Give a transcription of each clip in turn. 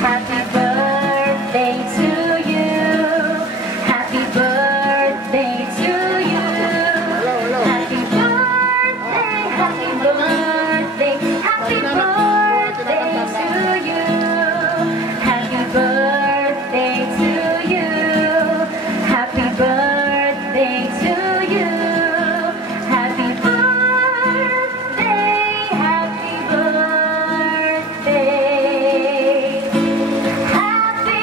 Happy birthday to you. Happy birthday to you. Happy birthday, happy birthday, happy birthday to you. Happy birthday to you. Happy birthday to you. Happy birthday, happy birthday. Happy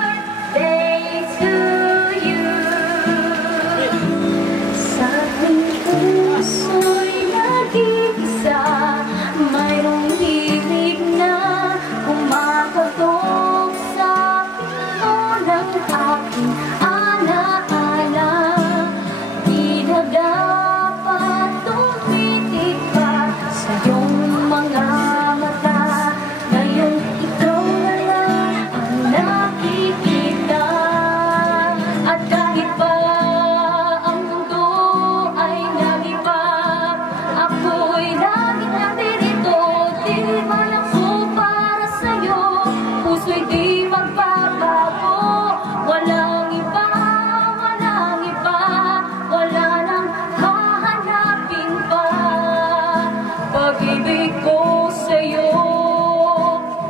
birthday to you. Sa aking puso'y nag-iisa, mayroong himig na kumakatok sa pino ng aking alaala. Di na dapat tumitig pa sa iyong mga mata. Ngayon ikaw na lang ang nakikita. At kahit pa ang mundo ay nag-iba, ako'y laging nandito. Di malangko para sa'yo, puso'y di magbabago. Walang iba, walang iba, wala nang hahanapin pa. Pag-ibig ko sa'yo,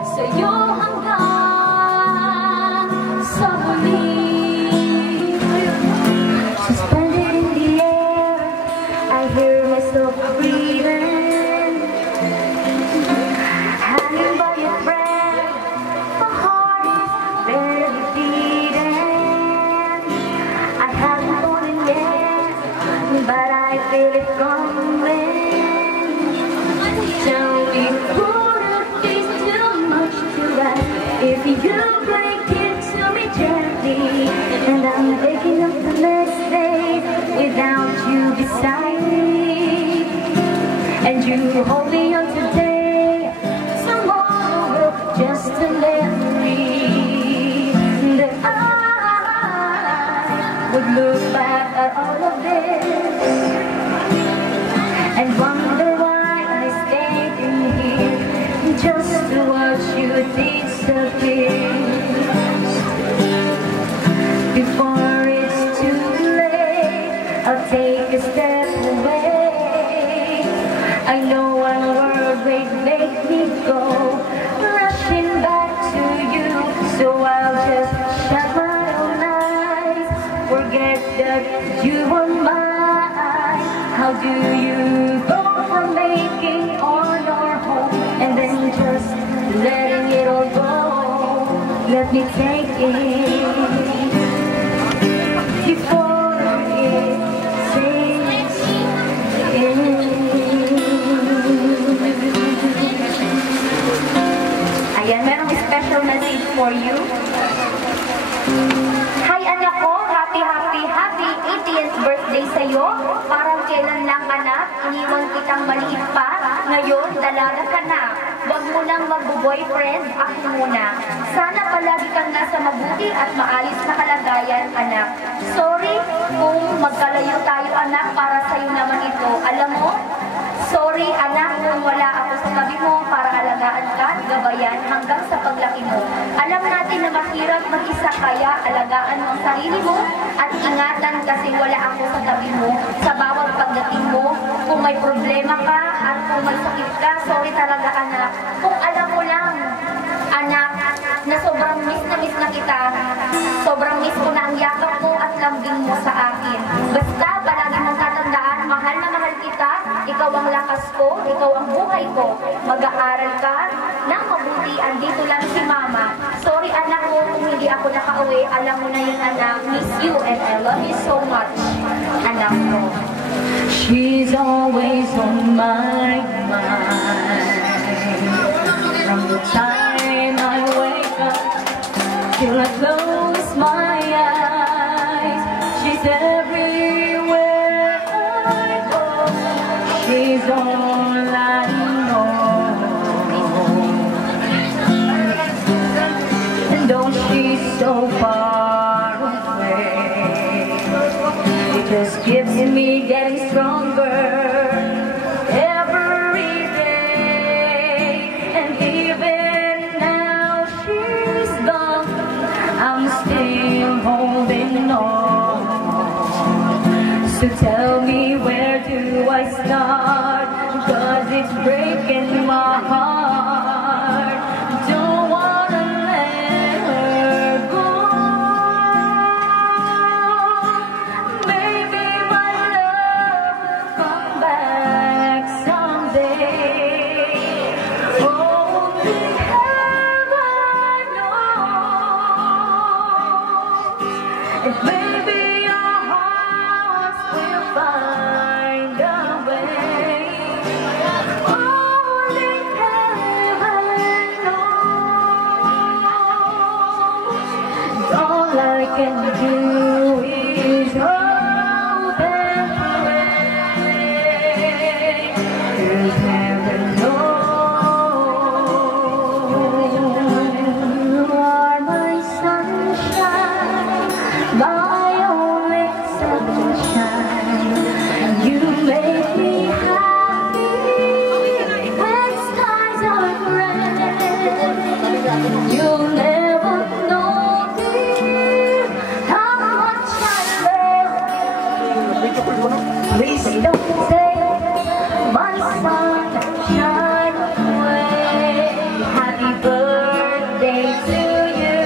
sa'yo hanggang sa huli. Suspended in the air, I hear myself breathing. Hanging by a thread, my heart is barely beating. I haven't fallen yet, but I feel it coming. Tell me, would it be too much to ask if you break it to me gently? And I'm waking up the next day without you beside me. And you hold me on today, tomorrow just a memory. That I would look back at all of this and wonder why I stayed in here just to watch you disappear. Before it's too late, I'll take a step away. I know one word would make me go rushing back to you, so I'll just shut my own eyes, forget that you are mine. How do you go from making all your home and then just letting it all go? Let me take it before it sinks in. Ayan, merong special message for you. Hi anak ko, happy 80th birthday sa'yo. Parang kailan lang anak, iniwan kitang maliit pa. Ngayon, dalaga ka na. Huwag mo nang mag-boyfriend, ako muna. Sana palagi kang nasa mabuti at maayos na kalagayan, anak. Sorry kung magkalayo tayo, anak, para sa'yo naman ito. Alam mo, sorry, anak, kung wala ako sa tabi mo para alagaan ka at gabayan hanggang sa paglaki mo. Alam natin na mahirap mag-isa, kaya alagaan mo ang sarili mo at ingatan kasi wala ako sa tabi mo sa bawat pagdating mo. Kung may problema ka at kung may sakit ka, sorry talaga, anak. Kung alam mo lang, anak, na sobrang miss na kita. Sobrang miss ko na ang yakap mo at lambing mo sa akin. Basta, palagi mong tatandaan, mahal na mahal kita. Ikaw ang lakas ko, ikaw ang buhay ko. Mag-aaral ka ng mabuti, andito lang si mama. Sorry anak mo kung hindi ako nakauwi. Alam mo na yun, anak. Miss you and I love you so much, anak mo. She's always on my mind. From the time I wake up till I close my eyes, she's everywhere I go. She's all I know. And though she's so far away, it just gives me getting stronger every day. And even now moving on. So tell me, where do I start? 'Cause it's breaking my heart. Don't wanna let her go. Maybe my love will come back someday. Only heaven knows. And maybe our hearts will find a way. Only heaven knows. All I can do is hope and pray. 'Cause heaven knows. You are my sunshine, my only sunshine. You make me happy when skies are gray. You'll never know, dear, how much I love you. Please don't take my sunshine away. Happy birthday to you.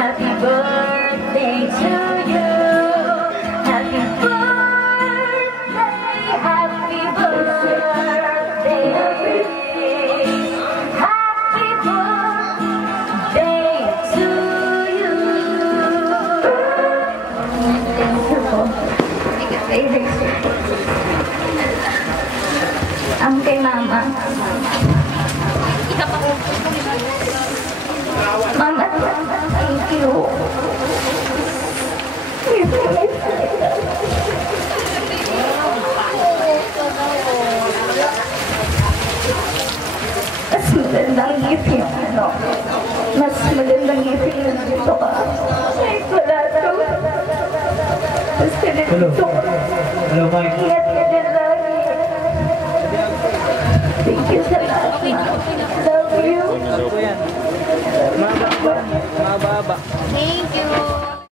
Happy birthday to you. Happy birthday, happy birthday. Happy birthday to you. Ang kay mama. Mama, thank you. Mas magandang ngipin, ano? Mas magandang ngipin na dito ka. Ay, wala to. Mas Hello. ganito. Hello, Mike. Ingat ka din lagi. Thank you sa lahat, ma. Love you. Mababa. Thank you.